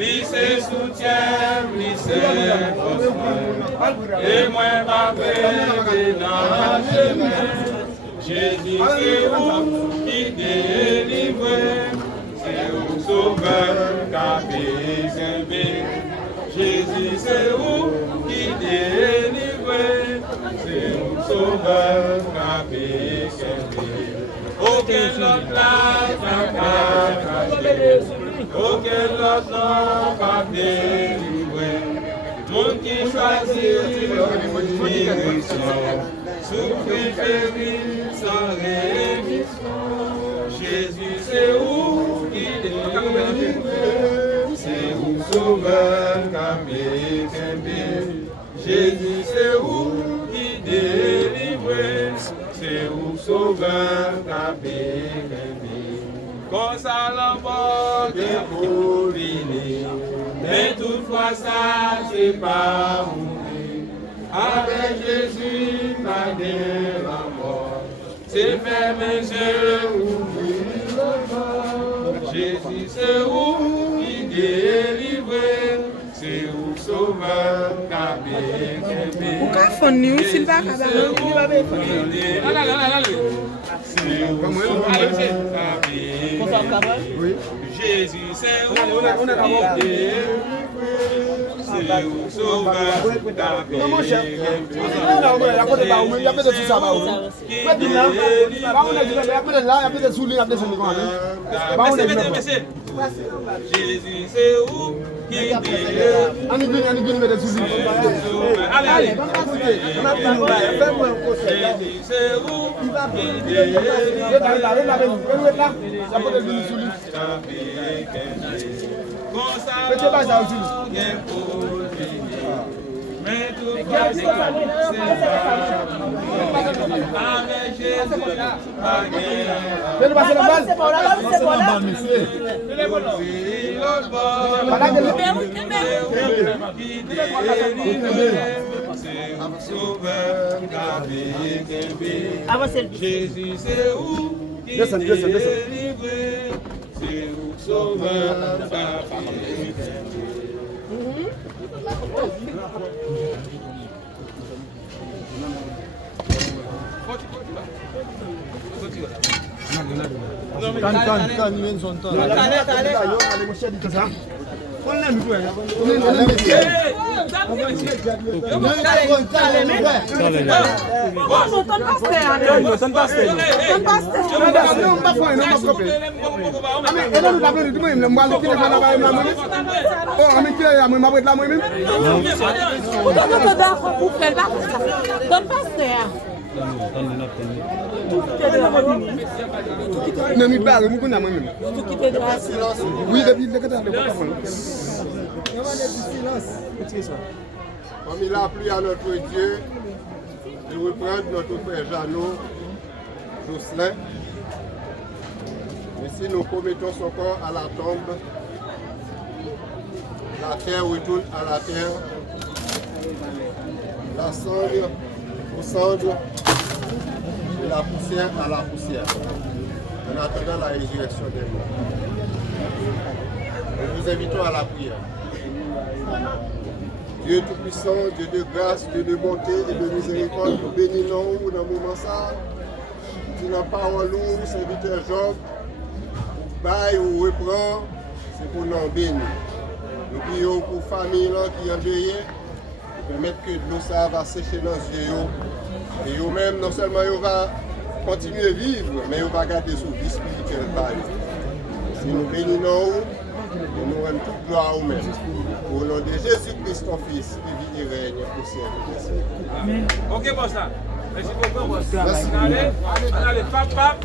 Lycée soutien, lycée et moi ma bébé dans le chemin. Jésus c'est vous qui délivrez, c'est vous sauveur qui Jésus c'est vous qui délivrez, c'est vous sauveur qui aucun autre n'a caché. Auquel autre nom pas délivré, monde qui choisit l'unition, souffrir périr sans rémission. Jésus c'est où qui délivre, c'est où sauveur qui Jésus c'est où qui délivre, c'est où sauveur qui Comme ça l'emporte pour venir, mais toutefois ça c'est pas mourir. Avec Jésus, pas de la mort, c'est faire mes yeux ouvrir le mort. Jésus c'est où qui délivre, c'est où sauveur qui Pourquoi font-nous s'il va oui. Jésus, c'est où c'est où sauveur Jésus, c'est où qui Jésus, c'est où qui délivré, c'est où sauveur Comme il a plu à notre Dieu de reprendre notre frère Jeannot, Jocelyn, et si nous commettons son corps à la tombe, la terre retourne à la terre, la cendre aux cendres, et la poussière à la poussière, en attendant la résurrection des morts. Nous vous invitons à la prière. Dieu Tout-Puissant, Dieu de grâce, Dieu de bonté et de miséricorde, nous bénissons dans le moment ça. Nous n'avons pas en nous, serviteur Job, bail ou reprend, c'est pour nous bénir. Nous prions pour la famille qui est endeuillée, pour permettre que l'eau ça va sécher dans les yeux. Et eux-mêmes, non seulement ils vont continuer à vivre, mais ils vont garder son vie spirituelle. Si nous bénissons, et nous rendons toute gloire au même. Au nom de Jésus-Christ, ton Fils, qui vit et règne au ciel. Amen. Ok, bon ça. Merci beaucoup, bon ça. Allez, papa.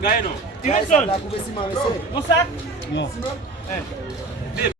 Gaino. Timson. Mosak? No.